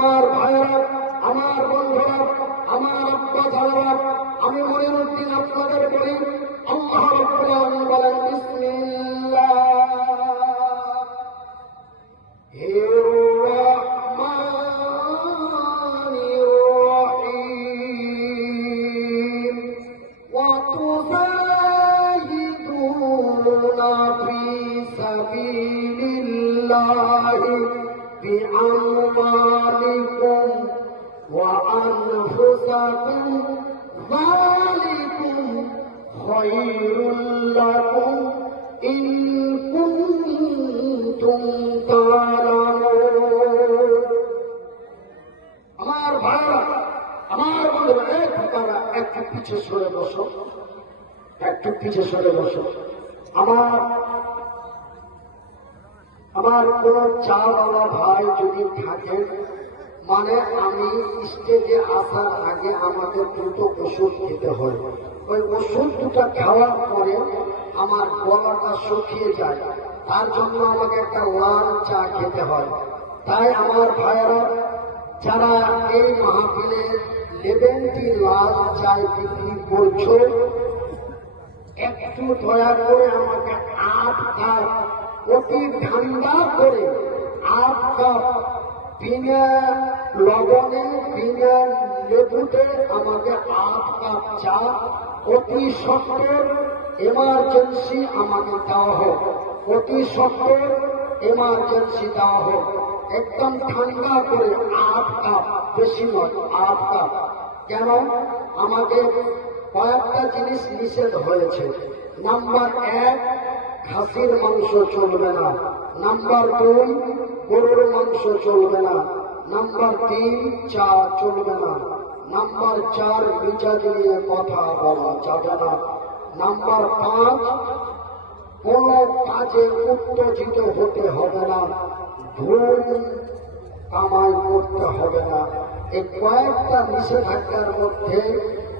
আমার ভাইয়েরা আমার বন্ধুরা আমার আব্বা যারা আমি মনিরুদ্দিন আপনাদের বলি আল্লাহ রাব্বুল আলামিন বলেন বিসমিল্লাহ الرحمن الرحيم وتجاهدون في سبيل الله بأموالكم وأنفسكم ذلكم خير لكم إن كنتم تعلمون আমার ভাইরা আমার বন্ধুরা এক তারা একটু পিছে সরে বসো একটু পিছে সরে বসো আমার আমার কোন চাওয়ালা ভাই যদি থাকেন মানে আমি স্টেজে আসার আগে আমাকে দুটো ওষুধ খেতে হয়। ওই ওষুধ দুটো খাওয়ার পরে আমার গলাটা শুকিয়ে যায়। তার জন্য আমাকে একটা লাল চা খেতে হয়। তাই আমার ভাইয়েরা, যারা এই মাহফিলে লেবেনটি লাল চায় বিক্রি করছ, একটু দয়া করে আমাকে আট কাপ অতি ঠান্ডা করে আট কাপ। লবণে, বিনা লেবুতে আমাকে আট কাপ চা। অতি সত্তর এমার্জেন্সি আমাকে দেওয়া হোক অতি সত্তর এমার্জেন্সি দেওয়া হোক একদম ঠান্ডা করে আট কাপ। বেশি নয় আট কাপ। কেন? আমাকে কয়েকটা জিনিস নিষেধ হয়েছে। নাম্বার এক খাসির মাংস চলবে না। নাম্বার দুই, গরুর মাংস চলবে না। নাম্বার তিন, চা চলবে না। নাম্বার চার মিজাজ নিয়ে কথা বলা যাবে না। নাম্বার পাঁচ, কোন কাজে উত্তেজিত হতে হবে না। ধূম কামাই করতে হবে না। এই কয়েকটা নিষেধাজ্ঞার মধ্যে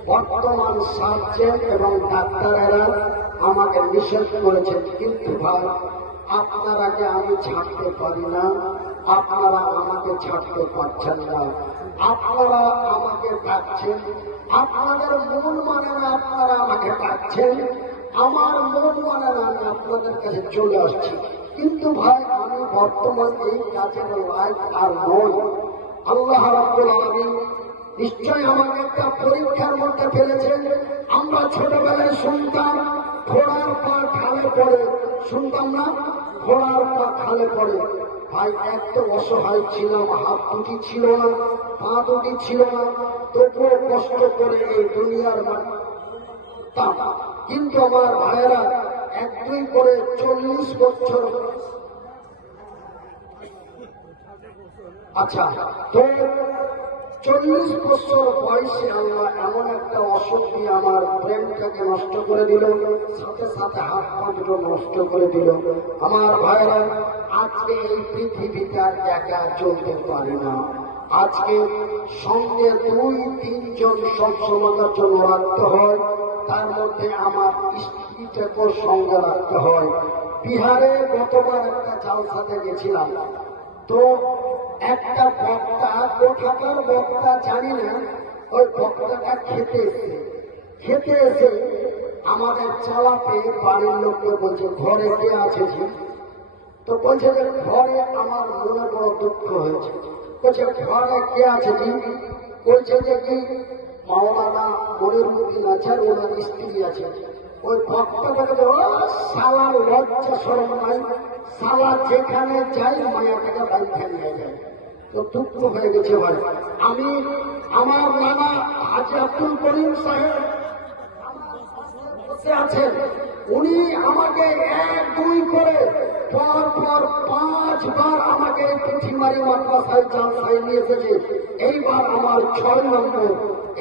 বর্তমান সার্জেন এবং ডাক্তারেরা আমাকে নিষেধ করেছেন, কিন্তু ভাই আপনারাকে আমি ছাড়তে পারি না, আপনারা আমাকে ছাড়তে পারছেন না। আপনারা আমাকে ডাকছেন, আপনাদের মন মানে না আপনারা আমাকে ডাকছেন, আমার মন মানে না আমি আপনাদের কাছে চলে আসছি। কিন্তু ভাই, আমি বর্তমান এই কাজের লাইফ আর নই। আল্লাহ রাব্বুল আলামিন নিশ্চয় আমাকে একটা পরীক্ষার মধ্যে ফেলেছেন। আমরা ছোটবেলায় শুনতাম ঘোড়ার পা খালে পড়ে, শুনতাম না? ঘোড়ার পা খালে পড়ে। ভাই, এত অসহায় ছিলাম, হাত দুটি ছিল না, পা দুটি ছিল না, তবুও কষ্ট করে এই দুনিয়ার কিন্তু আমার ভাইয়েরা এক দুই করে চল্লিশ বছর আচ্ছা তো চল্লিশ বছর বয়সে আল্লাহ এমন একটা অসুখ দিয়ে আমার প্রেমটাকে নষ্ট করে দিল, সাথে সাথে হাত পা নষ্ট করে দিল। আমার ভাইরা, আজকে এই পৃথিবীতে আর একা চলতে পারি না। আজকে সঙ্গে দুই, তিনজন সব সমাজের জন্য রাখতে হয়, তার মধ্যে আমার স্ত্রীটাকেও সঙ্গে রাখতে হয়। বিহারে গতবার একটা জালসাতে গেছিলাম। তো একটা বক্তা কোথাকার বক্তা জানি না, ওই বক্তাটা খেতে এসে খেতে এসে আমাদের চালাতে বাড়ির লোককে বলছে, ঘরে কে আছে জি তো বলছে যে, ঘরে আমার মনে বড় দুঃখ হয়েছে। বলছে, ঘরে কে আছে জি বলছে যে, কি? মাওলানা মনিরুদ্দিন আছে আর ওনার স্ত্রী আছে। ওই যে, ও সালার লজ্জা সরম নাই। সালা যেখানে যাই মায়াটাকে বাইকে নিয়ে যায়। তো দুঃখ হয়ে গেছে ভাই আমি আমার নানা হাজি আব্দুল করিম সাহেব বসে আছেন। উনি আমাকে এক দুই করে পর পর পাঁচবার আমাকে পৃথিবীমারি মাদ্রাসায় জালসায় নিয়ে এসেছে। এইবার আমার ছয় নম্বর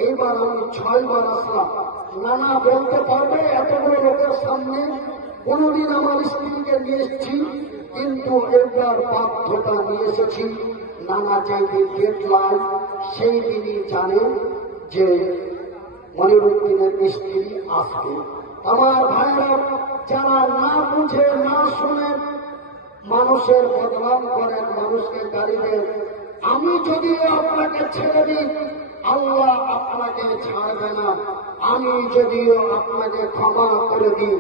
এইবার আমি ছয়বার আসলাম। নানা বলতে পারবে, এতগুলো লোকের সামনে কোনোদিন আমার স্ত্রীকে নিয়ে এসেছি, কিন্তু এবার বাধ্যতা নিয়ে এসেছি। নানা যেদিন দেখলাম সেই দিনই জানেন যে মনিরুদ্দিনের স্ত্রী আসবে। আমার ভাইরা যারা না বুঝে, না শুনে মানুষের বদনাম করেন, মানুষকে গাড়ি দেন, আমি যদি আপনাকে ছেড়ে দিই আল্লাহ আপনাকে ছাড়বে না আমি যদিও আপনাকে ক্ষমা করে দিই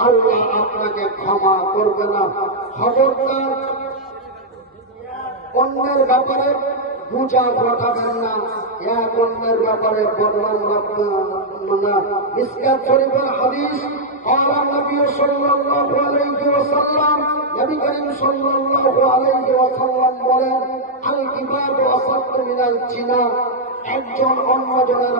আল্লাহ আপনাকে ক্ষমা করবে না খবরদার অন্যের ব্যাপারে পূজা ঘটাবেন না এক অন্যের ব্যাপারে বদনাম রাখবেন না মিসকাত শরীফের হাদিস قال النبي صلى الله عليه وسلم নবী করিম সাল্লাল্লাহু আলাইহি ওয়াসাল্লাম বলেন আল কিবাব আসাদ মিনাল জিনা একজন অন্যজনের